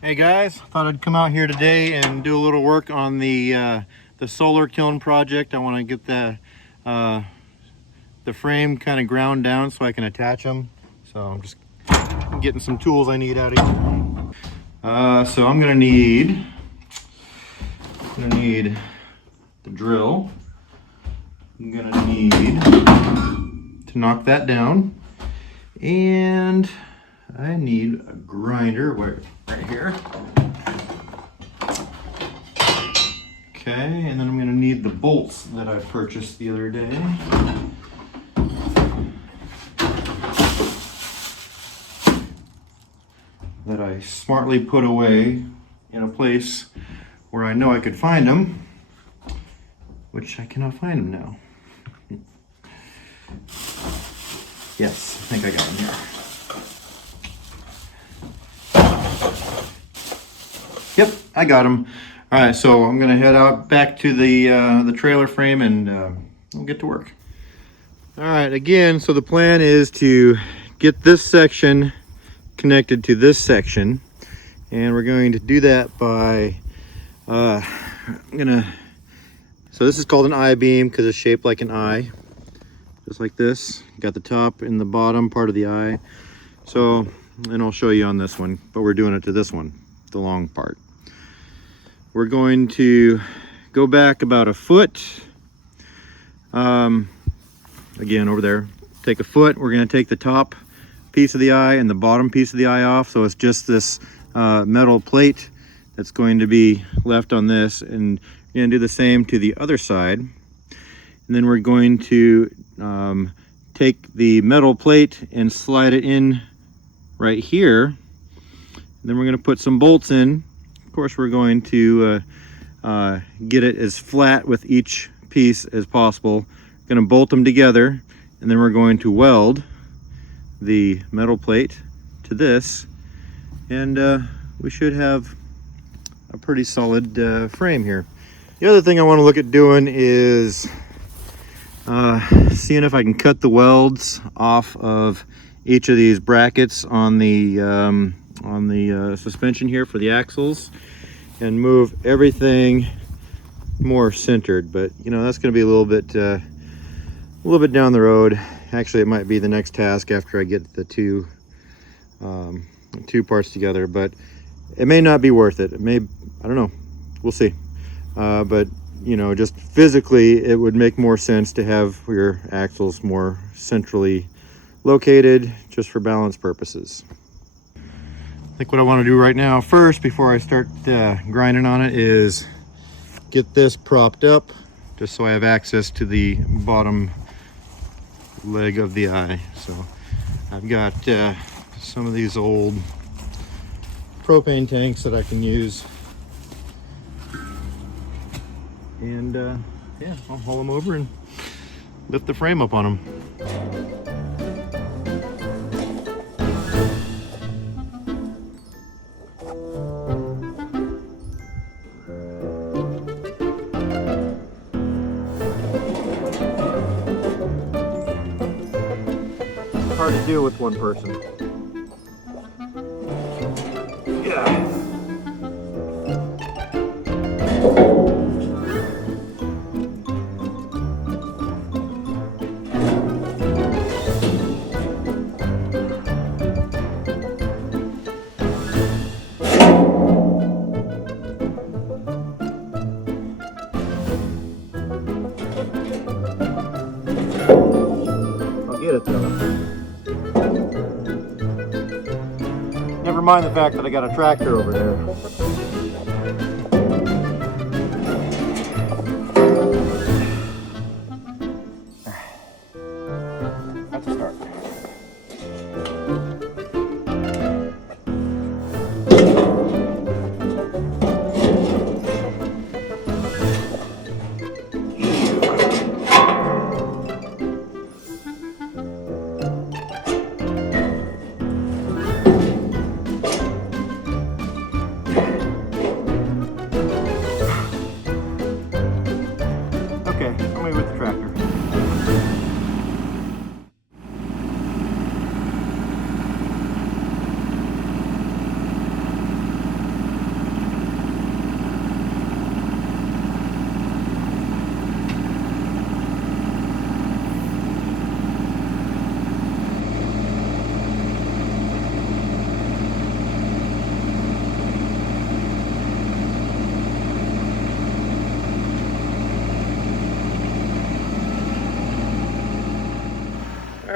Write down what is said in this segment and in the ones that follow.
Hey guys, thought I'd come out here today and do a little work on the solar kiln project. I want to get the frame kind of ground down so I can attach them. So I'm just getting some tools I need out of here. So I'm gonna need the drill. I'm gonna need to knock that down, and I need a grinder right here. Okay, and then I'm gonna need the bolts that I purchased the other day. That I smartly put away in a place where I know I could find them, which I cannot find them now. Yes, I think I got them here. Yep, I got them. All right, so I'm gonna head out back to the trailer frame and we'll get to work. All right, again, so the plan is to get this section connected to this section, and we're going to do that by so this is called an I-beam because it's shaped like an eye, just like this. Got the top and the bottom part of the eye. So, and I'll show you on this one, but we're doing it to this one, the long part. We're going to go back about a foot. Again, over there, take a foot. We're going to take the top piece of the eye and the bottom piece of the eye off, so it's just this metal plate that's going to be left on this, and we're going to do the same to the other side. And then we're going to take the metal plate and slide it in right here, and then we're going to put some bolts in. Of course, we're going to get it as flat with each piece as possible. Going to bolt them together, and then we're going to weld the metal plate to this, and we should have a pretty solid frame here. The other thing I want to look at doing is seeing if I can cut the welds off of each of these brackets on the suspension here for the axles, and move everything more centered. But you know, that's going to be a little bit down the road. Actually, it might be the next task after I get the two parts together, but it may not be worth it. It may, I don't know, we'll see. But you know, just physically it would make more sense to have your axles more centrally located, just for balance purposes. I think what I want to do right now first, before I start grinding on it, is get this propped up just so I have access to the bottom leg of the eye. So I've got some of these old propane tanks that I can use, and yeah, I'll haul them over and lift the frame up on them. Hard to deal with one person. Yeah. I'll get it though. Never mind the fact that I got a tractor over there. That's a start.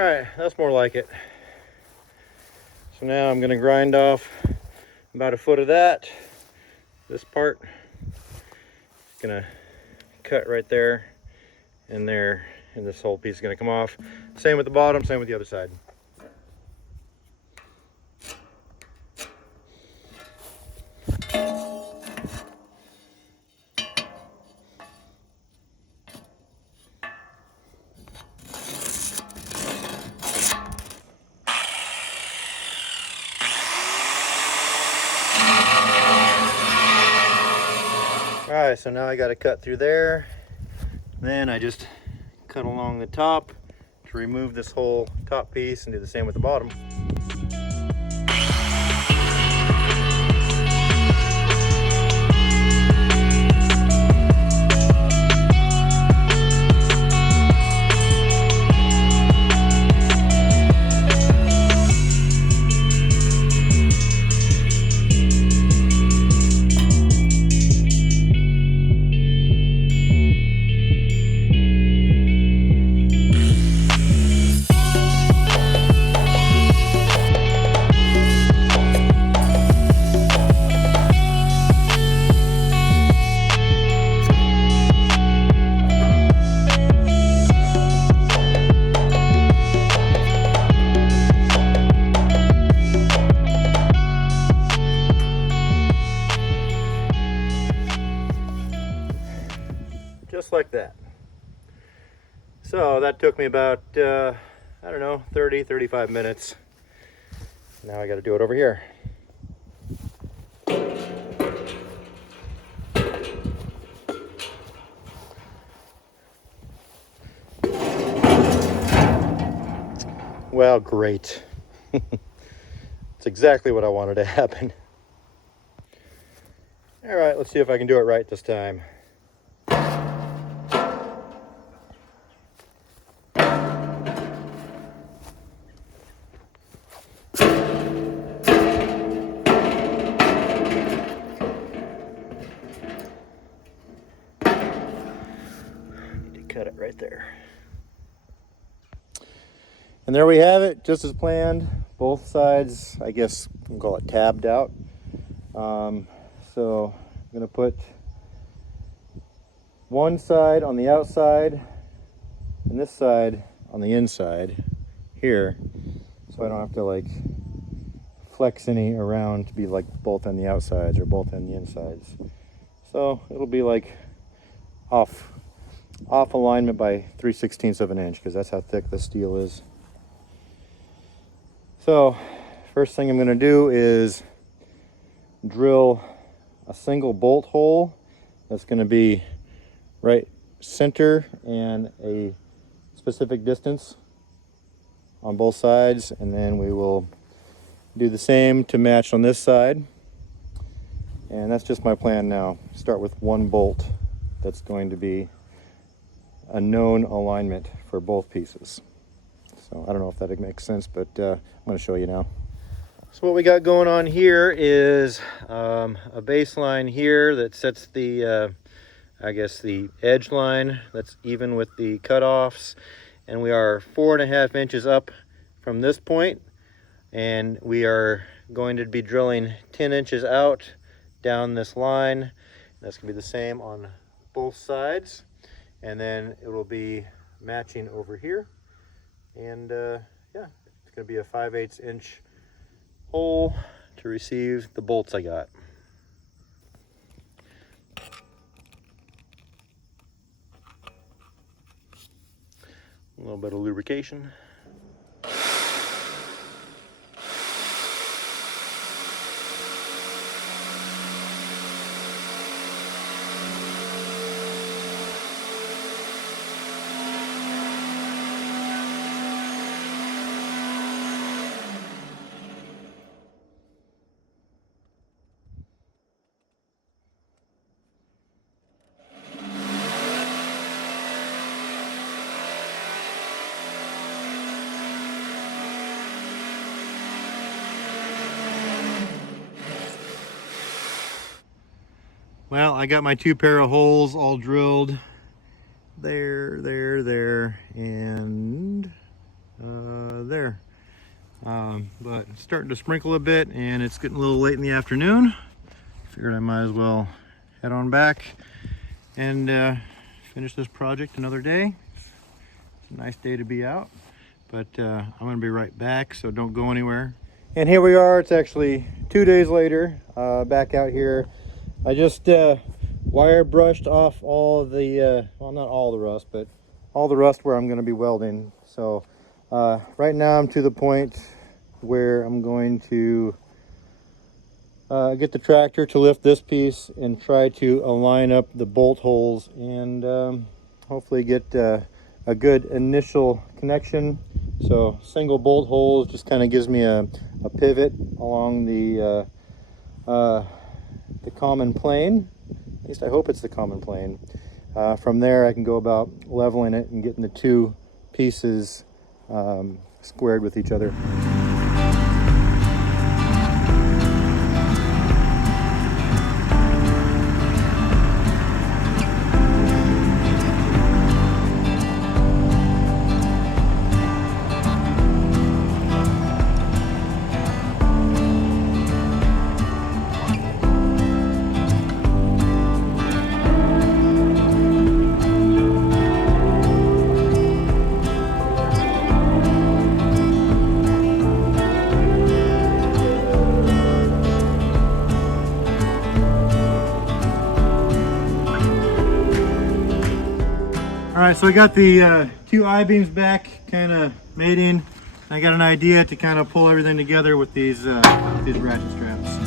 right, that's more like it. So now I'm gonna grind off about a foot of that. This part, gonna cut right there and there, and this whole piece is gonna come off. Same with the bottom, same with the other side. All right, so now I got to cut through there. Then I just cut along the top to remove this whole top piece and do the same with the bottom. Just like that. So that took me about, I don't know, 30-35 minutes. Now I got to do it over here. Well, great. It's exactly what I wanted to happen. All right, let's see if I can do it right this time. Cut it right there. And there we have it, just as planned. Both sides, I guess we'll call it tabbed out. So I'm gonna put one side on the outside and this side on the inside here, so I don't have to like flex any around to be like both on the outsides or both on the insides. So it'll be like off alignment by 3/16 of an inch, because that's how thick the steel is. So first thing I'm going to do is drill a single bolt hole that's going to be right center and a specific distance on both sides, and then we will do the same to match on this side. And that's just my plan now. Start with one bolt that's going to be a known alignment for both pieces. So I don't know if that makes sense, but I'm going to show you now. So what we got going on here is a baseline here that sets the, I guess the edge line that's even with the cutoffs, and we are 4.5 inches up from this point, and we are going to be drilling 10 inches out down this line. That's going to be the same on both sides. And then it will be matching over here. And yeah, it's going to be a 5/8 inch hole to receive the bolts I got. A little bit of lubrication. Well, I got my 2 pair of holes all drilled. There, and there. But it's starting to sprinkle a bit, and it's getting a little late in the afternoon. Figured I might as well head on back and finish this project another day. It's a nice day to be out, but I'm gonna be right back, so don't go anywhere. And here we are. It's actually 2 days later, back out here. I just wire brushed off all the, well, not all the rust, but all the rust where I'm gonna be welding. So right now I'm to the point where I'm going to get the tractor to lift this piece and try to align up the bolt holes and hopefully get a good initial connection. So single bolt holes just kind of gives me a pivot along the common plane. At least I hope it's the common plane. From there I can go about leveling it and getting the two pieces squared with each other. Alright, so I got the two I-beams back, kind of mating. I got an idea to kind of pull everything together with these ratchet straps.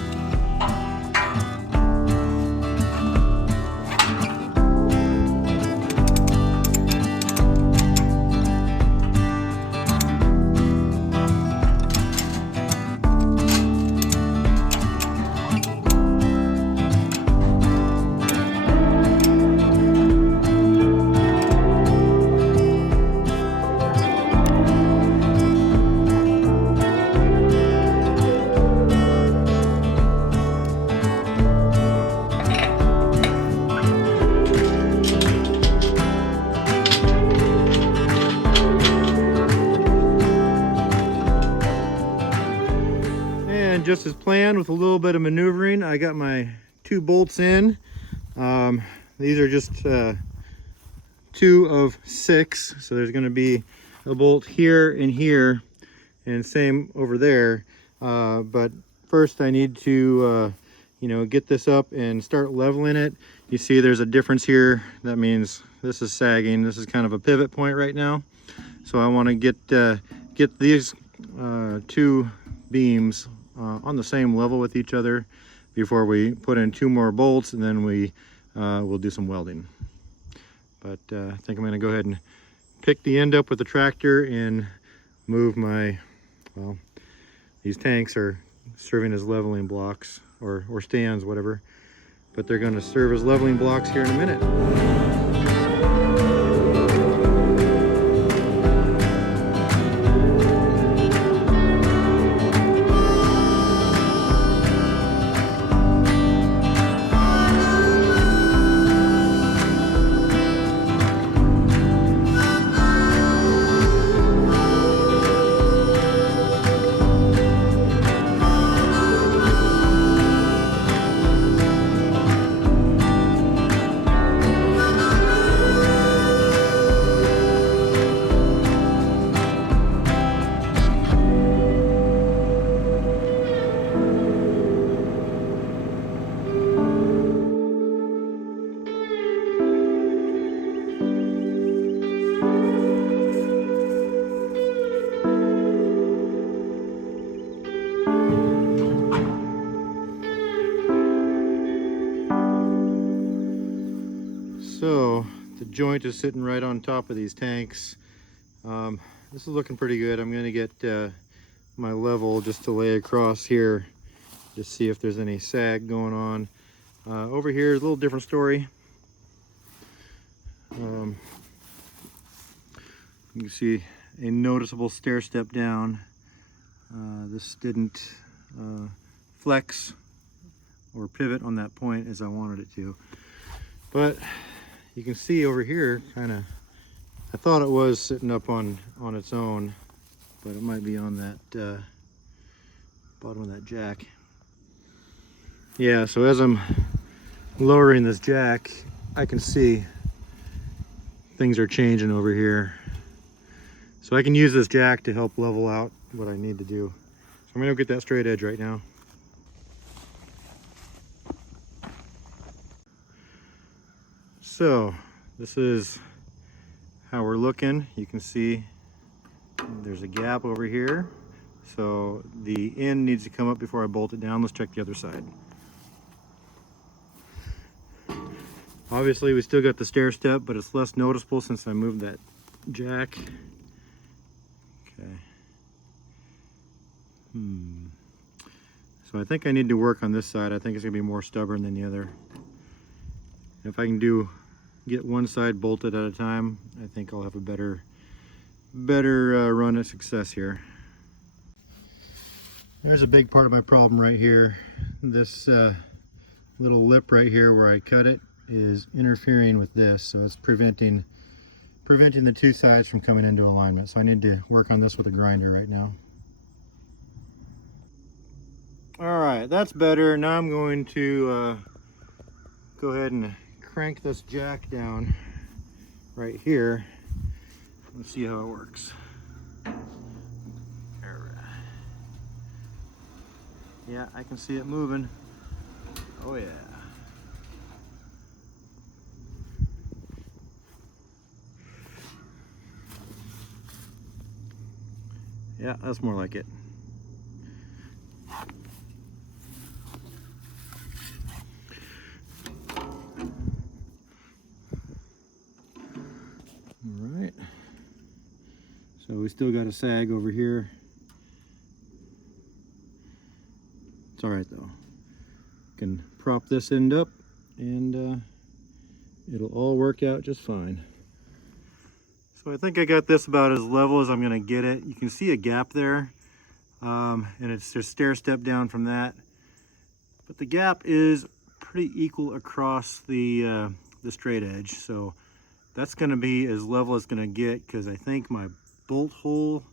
Just as planned, with a little bit of maneuvering, I got my two bolts in. These are just 2 of 6, so there's going to be a bolt here and here, and same over there. But first I need to get this up and start leveling it. You see there's a difference here. That means this is sagging. This is kind of a pivot point right now, so I want to get these 2 beams on the same level with each other before we put in 2 more bolts, and then we'll do some welding. But I think I'm going to go ahead and pick the end up with the tractor and move my, well, these tanks are serving as leveling blocks or stands, whatever, but they're going to serve as leveling blocks here in a minute. So the joint is sitting right on top of these tanks. This is looking pretty good. I'm going to get my level just to lay across here, just see if there's any sag going on. Over here is a little different story. You can see a noticeable stair step down. This didn't flex or pivot on that point as I wanted it to, but you can see over here, kind of, I thought it was sitting up on its own, but it might be on that bottom of that jack. Yeah, so as I'm lowering this jack, I can see things are changing over here. So I can use this jack to help level out what I need to do. So I'm gonna go get that straight edge right now. So this is how we're looking. You can see there's a gap over here. So the end needs to come up before I bolt it down. Let's check the other side. Obviously we still got the stair step, but it's less noticeable since I moved that jack. Okay. So I think I need to work on this side. I think it's gonna be more stubborn than the other. If I can get one side bolted at a time, I think I'll have a better run at success here. There's a big part of my problem right here. This little lip right here where I cut it is interfering with this, so it's preventing the two sides from coming into alignment. So I need to work on this with a grinder right now. All right, that's better. Now I'm going to go ahead and crank this jack down right here. Let's see how it works. Yeah, I can see it moving. Oh yeah. Yeah, that's more like it. Alright. So we still got a sag over here. It's alright though. Can prop this end up and it'll all work out just fine. So I think I got this about as level as I'm going to get it. You can see a gap there, and it's just stair step down from that. But the gap is pretty equal across the straight edge, so that's going to be as level as it's going to get, because I think my bolt hole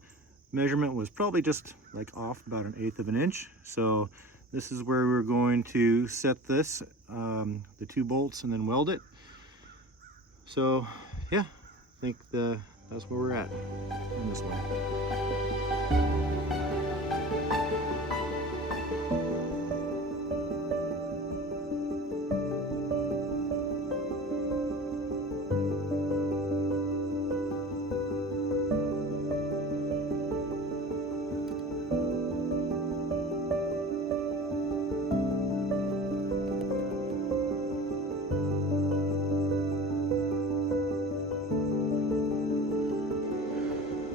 measurement was probably just like off about 1/8 of an inch. So this is where we're going to set this, the 2 bolts, and then weld it. So yeah. I think that's where we're at on this one.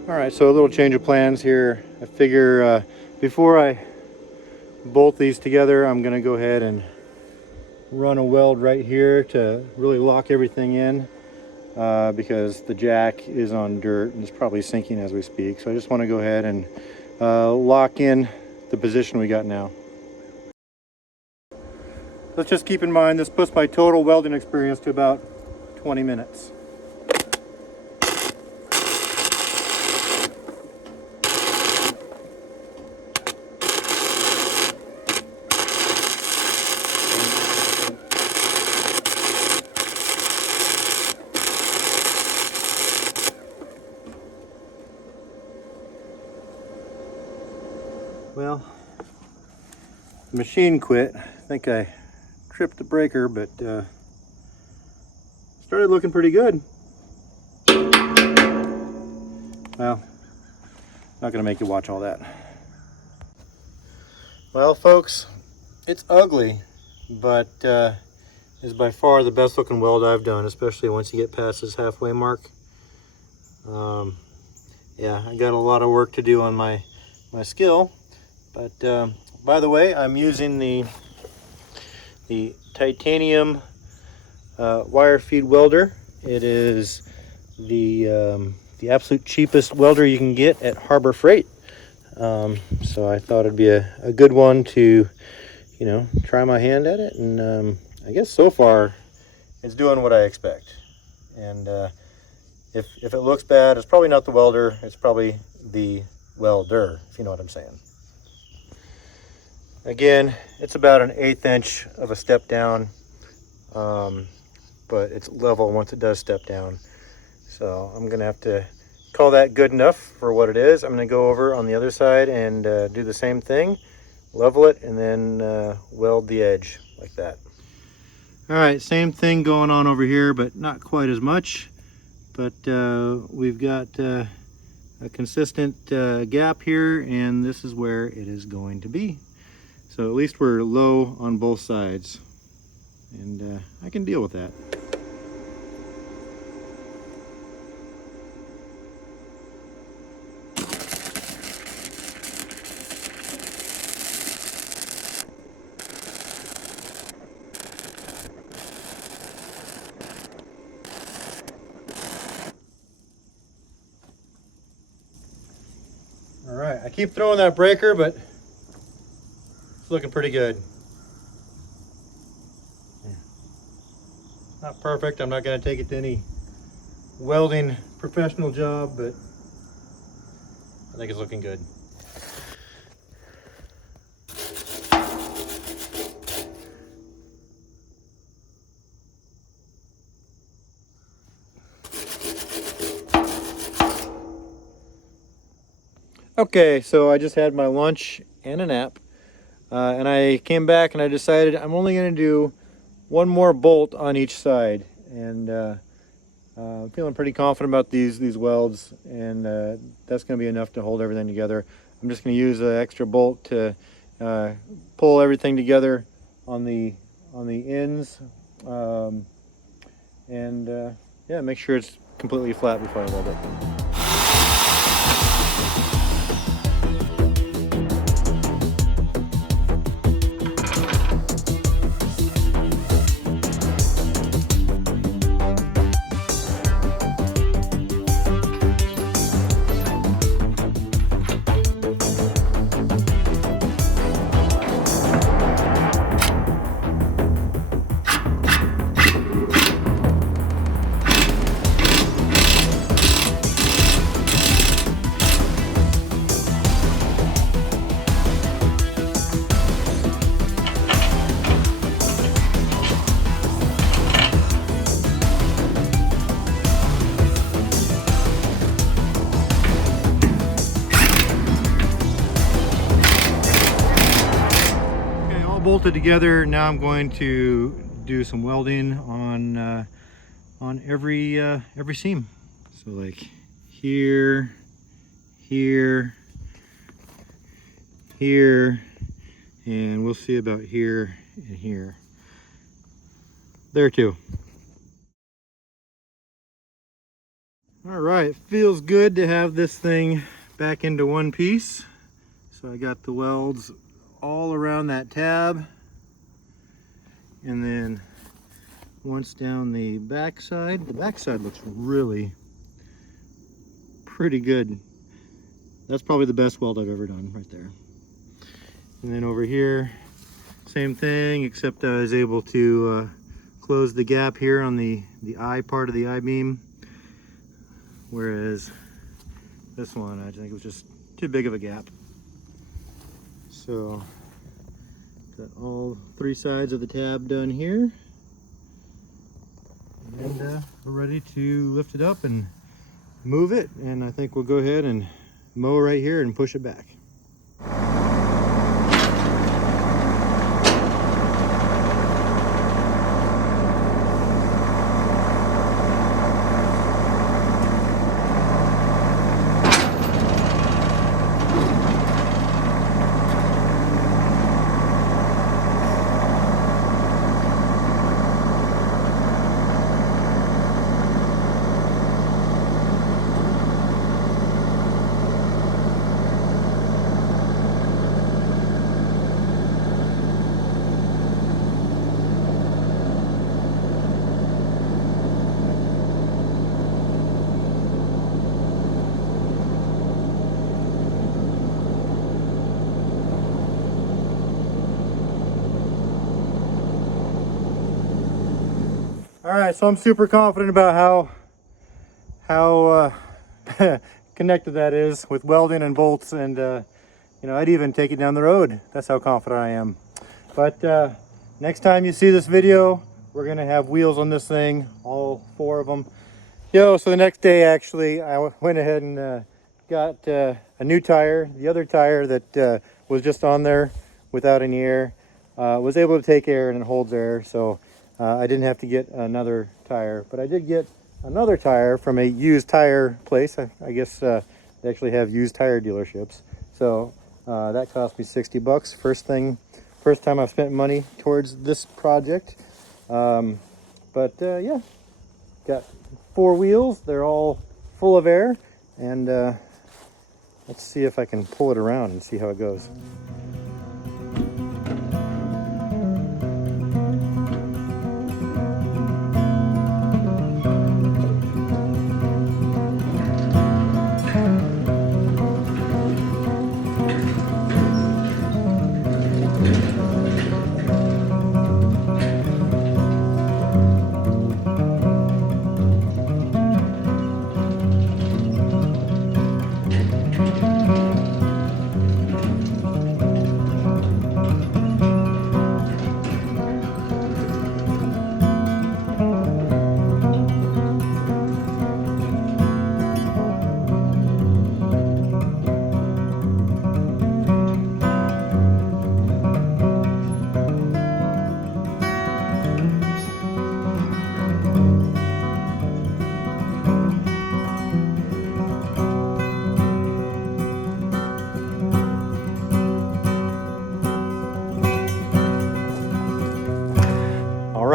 All right, so a little change of plans here. I figure before I bolt these together, I'm gonna go ahead and run a weld right here to really lock everything in, because the jack is on dirt and it's probably sinking as we speak. So I just wanna go ahead and lock in the position we got now. Let's just keep in mind this puts my total welding experience to about 20 minutes. Well, the machine quit. I think I tripped the breaker, but started looking pretty good. Well, not gonna make you watch all that. Well, folks, it's ugly, but is by far the best looking weld I've done, especially once you get past this halfway mark. Yeah, I got a lot of work to do on my skill. But by the way, I'm using the titanium wire feed welder. It is the absolute cheapest welder you can get at Harbor Freight. So I thought it'd be a good one to, you know, try my hand at it. And I guess so far it's doing what I expect. And if it looks bad, it's probably not the welder. It's probably the welder, if you know what I'm saying. Again, it's about an 1/8 inch of a step down, but it's level once it does step down. So I'm gonna have to call that good enough for what it is. I'm gonna go over on the other side and do the same thing, level it, and then weld the edge like that. All right, same thing going on over here, but not quite as much. But we've got a consistent gap here, and this is where it is going to be. So at least we're low on both sides, and I can deal with that. All right, I keep throwing that breaker, but it's looking pretty good. Not perfect. I'm not going to take it to any welding professional job, but I think it's looking good. Okay, so I just had my lunch and a nap, and I came back and I decided I'm only going to do one more bolt on each side, and I'm feeling pretty confident about these welds, and that's going to be enough to hold everything together. I'm just going to use an extra bolt to pull everything together on the ends, and yeah, make sure it's completely flat before I weld it. Bolted together. Now I'm going to do some welding on every seam. So like here, here, here, and we'll see about here and here. There too. All right, feels good to have this thing back into one piece. So I got the welds all around that tab, and then once down the backside looks really pretty good. That's probably the best weld I've ever done right there. And then over here, same thing, except I was able to close the gap here on the eye part of the I-beam, whereas this one I think was just too big of a gap. So got all three sides of the tab done here, and we're ready to lift it up and move it, and I think we'll go ahead and mow right here and push it back. All right, so I'm super confident about how connected that is with welding and bolts, and you know, I'd even take it down the road. That's how confident I am. But next time you see this video, we're gonna have wheels on this thing, all 4 of them. So the next day, actually, I went ahead and got a new tire. The other tire that was just on there without any air was able to take air, and it holds air, so I didn't have to get another tire. But I did get another tire from a used tire place. I guess they actually have used tire dealerships. So that cost me 60 bucks. First time I've spent money towards this project. Yeah, got 4 wheels. They're all full of air, and let's see if I can pull it around and see how it goes.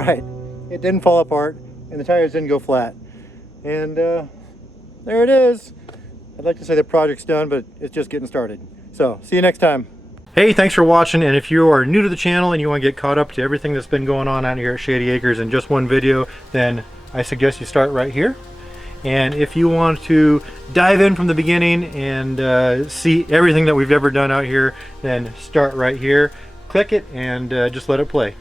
Right, it didn't fall apart and the tires didn't go flat, and there it is. I'd like to say the project's done, but it's just getting started. So see you next time. Hey, thanks for watching, and if you are new to the channel and you want to get caught up to everything that's been going on out here at Shady Acres in just one video, then I suggest you start right here. And if you want to dive in from the beginning and see everything that we've ever done out here, then start right here, click it, and just let it play.